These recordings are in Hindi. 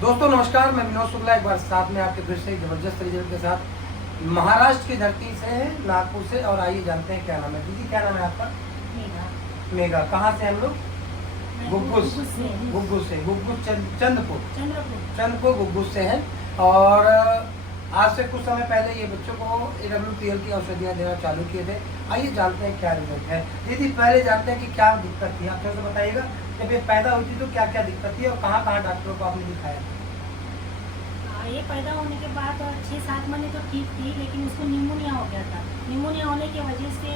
दोस्तों नमस्कार, मैं विनोद शुक्ला एक बार साथ में आपके फिर से एक जबरदस्त रिजल्ट के साथ महाराष्ट्र की धरती से नागपुर से। और आइए जानते हैं क्या नाम है। दीदी क्या नाम है आपका? मेघा। मेघा। कहाँ से हम लोग? गुग्गुस। गुग्गुस से। गुग्गुस चंद्रपुर चंद्रपुर गुग्गुस से है। और आज से कुछ समय पहले ये बच्चों को AWPL की औषधियाँ देना चालू किए थे। आइए जानते हैं क्या रिजल्ट है। दीदी पहले जानते हैं कि क्या दिक्कत थी, आप थोड़ा सा बताइएगा। जब ये पैदा हुई थी तो क्या क्या दिक्कत थी और कहाँ कहाँ डॉक्टरों को आपने दिखाया? ये पैदा होने के बाद 6-7 महीने तो ठीक थी, लेकिन उसको निमोनिया हो गया था। निमोनिया होने की वजह से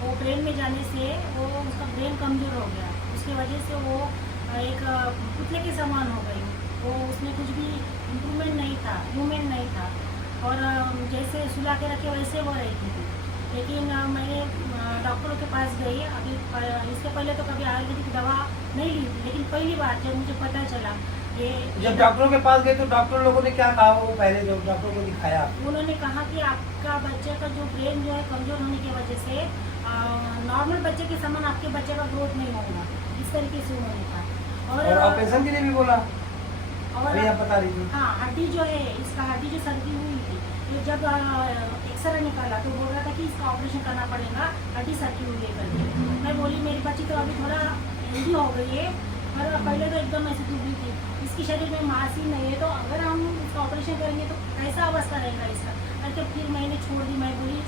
वो ब्रेन में जाने से वो उसका ब्रेन कमज़ोर हो गया। उसकी वजह से वो एक पुतले के समान हो गई। वो उसमें कुछ भी इम्प्रूवमेंट नहीं था, मूवमेंट नहीं था। और जैसे सुला के रखे वैसे वो रहती थी। लेकिन मैंने डॉक्टरों के पास गई। अभी इसके पहले तो कभी आयुर्वेदिक दवा नहीं ली थी, लेकिन पहली बार जब मुझे पता चला ये जब डॉक्टरों के पास गए तो डॉक्टर लोगों ने क्या कहा? वो पहले जो डॉक्टरों को दिखाया, उन्होंने कहा कि आपका बच्चे का जो ब्रेन जो है कमज़ोर होने की वजह से नॉर्मल बच्चे के समान आपके बच्चे का ग्रोथ नहीं होगा, इस तरीके से उन्होंने कहा। और ऑपरेशन के लिए भी बोला। और अभी आप बता दीजिए। हाँ, हड्डी जो है, इसका हड्डी जो सर्दी हुई थी, तो जब एक्सरे निकाला तो बोल रहा था कि इसका ऑपरेशन करना पड़ेगा, हड्डी सर्दी हुई है करके। मैं बोली मेरी बच्ची तो अभी थोड़ा हेल्दी हो गई है, और पहले तो एकदम ऐसी दुबली थी, इसकी शरीर में मांस ही नहीं है, तो अगर हम इसका ऑपरेशन करेंगे तो कैसा अवस्था रहेगा इसका। तो फिर मैंने छोड़ दी। मैं बोली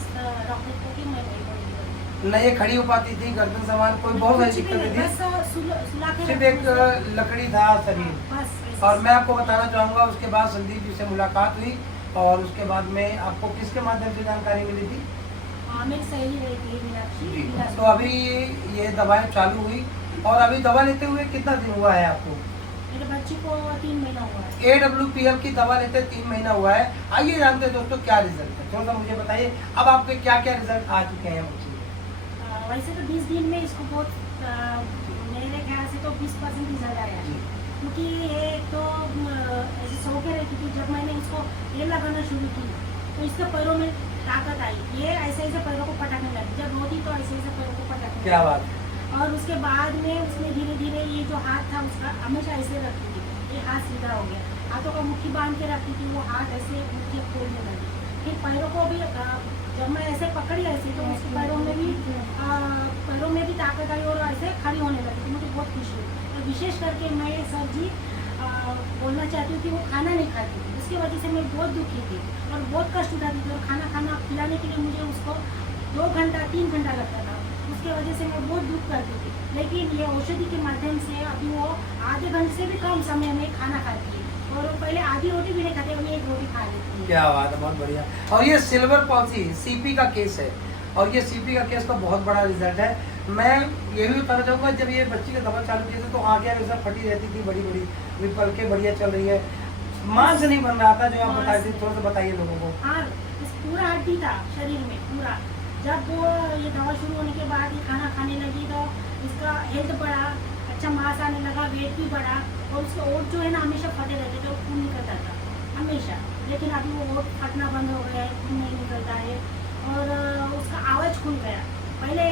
डॉक्टर को कि मैं नहीं बोली न ये खड़ी हो पाती थी, गर्दन सामान कोई बहुत सारी दिक्कतें थी। सिर्फ एक लकड़ी था शरीर। बस। और मैं आपको बताना चाहूँगा, उसके बाद संदीप जी से मुलाकात हुई और उसके बाद में आपको किसके माध्यम से जानकारी मिली थी? मेरी सहेली रही थी मीनाक्षी। तो अभी ये दवाएं चालू हुई और अभी दवा लेते हुए कितना दिन हुआ है आपको? मेरे बच्चे को 3 महीना हुआ है। AWPL की दवा लेते 3 महीना हुआ है। आइए जानते हैं दोस्तों क्या रिजल्ट है। थोड़ा सा मुझे बताइए अब आपके क्या क्या रिजल्ट आ चुके हैं बच्चे? वैसे तो 20 दिन में इसको बहुत मेरे ख्याल से तो 20% रिजल्ट आया है, क्योंकि ये तो ऐसे सो के रहती थी। जब मैंने इसको ये लगाना शुरू की तो इसके पैरों में ताकत आई। ये ऐसे ऐसे पैरों को पटकने लगी, जब रोती तो ऐसे ऐसे पैरों को पटकने क्या बात है। और उसके बाद में उसने धीरे धीरे ये जो हाथ था उसका हमेशा ऐसे रखती थी, ये हाथ सीधा हो गया। हाथों का मुट्ठी बांध के रखती थी, वो हाथ ऐसे मुट्ठी खोलने लगी। फिर पैरों को भी जब मैं ऐसे पकड़ी ऐसे तो उसके पैरों में भी ताकत आई और ऐसे खड़ी होने लगी। तो मुझे बहुत खुशी हुई। और विशेष करके मैं सर जी बोलना चाहती हूँ कि वो खाना नहीं खाती थी, उसकी वजह से मैं बहुत दुखी थी और बहुत कष्ट उठाती थी। और खाना खिलाने के लिए मुझे उसको 2 घंटा 3 घंटा लगता था, उसके वजह से मैं बहुत दुख करती थी। लेकिन ये औषधि के माध्यम से अभी वो आधे घंटे से भी कम समय में खाना खाती है। और पहले आधी रोटी भी नहीं खाते, अभी 1 रोटी खा लेती है। क्या बात है, बहुत बढ़िया। और ये सिल्वर पॉलिसी CP का केस है और ये CP का केस का बहुत बड़ा रिजल्ट है। मैं ये भी बताना चाहूँगा, जब ये बच्ची का दवा चालू किया था तो आँखें हमेशा फटी रहती थी, बड़ी बड़ी पलकें बढ़िया चल रही है, मांस नहीं बन रहा था जो आप बता रहे थे। थोड़ा सा बताइए लोगों को। हाँ, पूरा हड्डी था शरीर में पूरा। जब वो ये दवा शुरू होने के बाद ये खाना खाने लगी तो इसका हेल्थ बढ़ा, अच्छा मांस आने लगा, वेट भी बढ़ा। और उसके ओठ जो है ना हमेशा फटे रहते थे, खून निकलता था हमेशा। लेकिन अभी वो ओठ फटना बंद हो गया है, खून नहीं निकलता है। और उसका आवाज़ खुल गया। पहले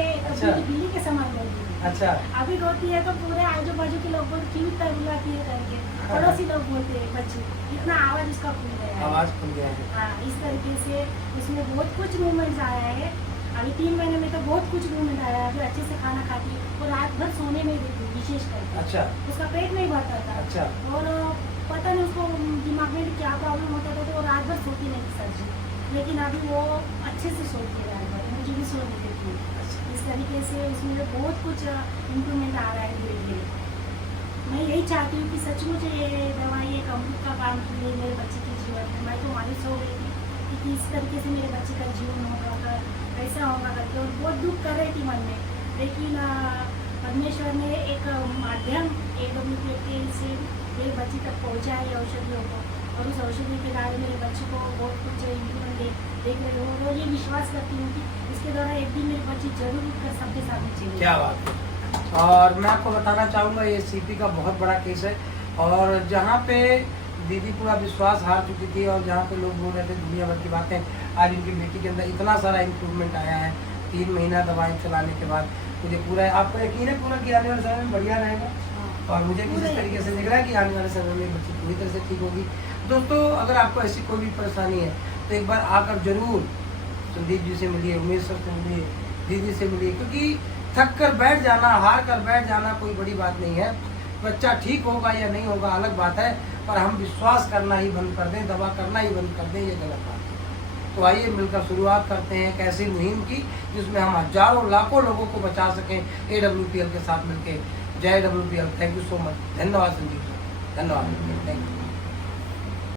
बिल्ली के समान बोलती थी। अच्छा। अभी रोती है तो पूरे आजू बाजू के लोग बोलते क्यों इतना रुलाती है करके, पड़ोसी लोग बोलते हैं बच्चे, इतना आवाज़ उसका खुल गया है। आवाज़ खुल गया है। हाँ, इस तरीके से उसमें बहुत कुछ मूवमेंट्स आया है। अभी 3 महीने में तो बहुत कुछ मूवमेंट आया है। अभी अच्छे से खाना खाती और रात भर सोने में देती विशेष करके। अच्छा। उसका पेट नहीं भरता था। अच्छा। और पता नहीं उसको दिमाग में भी क्या प्रॉब्लम होता था, तो वो रात भर सोती नहीं थी सर जी। लेकिन अभी वो अच्छे से सोती है रात भर, मुझे भी सोने देती है। इस तरीके से उसमें बहुत कुछ इम्प्रूवमेंट आ रहा है धीरे धीरे। मैं यही चाहती हूँ कि सचमुच ये दवाई एक अमृत का काम की है मेरे बच्चे के जीवन में। मैं तो मायूस हो गई थी कि इस तरीके से मेरे बच्चे का जीवन होगा, कैसा होगा करके, और बहुत दुख कर रही थी मन में। लेकिन परमेश्वर ने एक माध्यम AWPL से मेरे बच्चे तक पहुँचा है औषधियों को, और उस औषधि के द्वारा मेरे बच्चे को बहुत कुछ इम्प्रूवमेंट देख रहे हो। और ये विश्वास करती हूँ कि इसके द्वारा एक दिन मेरे बच्चे जरूर उठकर सबके सामने चले। क्या बात है। और मैं आपको बताना चाहूँगा ये CP का बहुत बड़ा केस है। और जहाँ पे दीदी पूरा विश्वास हार चुकी थी और जहाँ पे लोग बोल रहे थे दुनिया भर की बातें, आज उनकी बेटी के अंदर इतना सारा इम्प्रूवमेंट आया है 3 महीना दवाएं चलाने के बाद। मुझे पूरा आपको यकीन है पूरा कि आने वाले समय में बढ़िया रहेगा। और मुझे भी इस तरीके से लग रहा है कि आने वाले समय में बच्ची पूरी तरह से ठीक होगी। दोस्तों अगर आपको ऐसी कोई भी परेशानी है तो एक बार आकर जरूर संदीप जी से मिलिए, उमेश सर से मिलिए, दीदी से मिलिए, क्योंकि थक कर बैठ जाना, हार कर बैठ जाना कोई बड़ी बात नहीं है। बच्चा ठीक होगा या नहीं होगा अलग बात है, पर हम विश्वास करना ही बंद कर दें, दवा करना ही बंद कर दें, ये गलत बात है। तो आइए मिलकर शुरुआत करते हैं एक ऐसी मुहिम की जिसमें हम हजारों लाखों लोगों को बचा सकें AWPL के साथ मिलकर। जय WPL। Thank you so much. धन्यवाद संदीप सर, धन्यवाद, थैंक यू।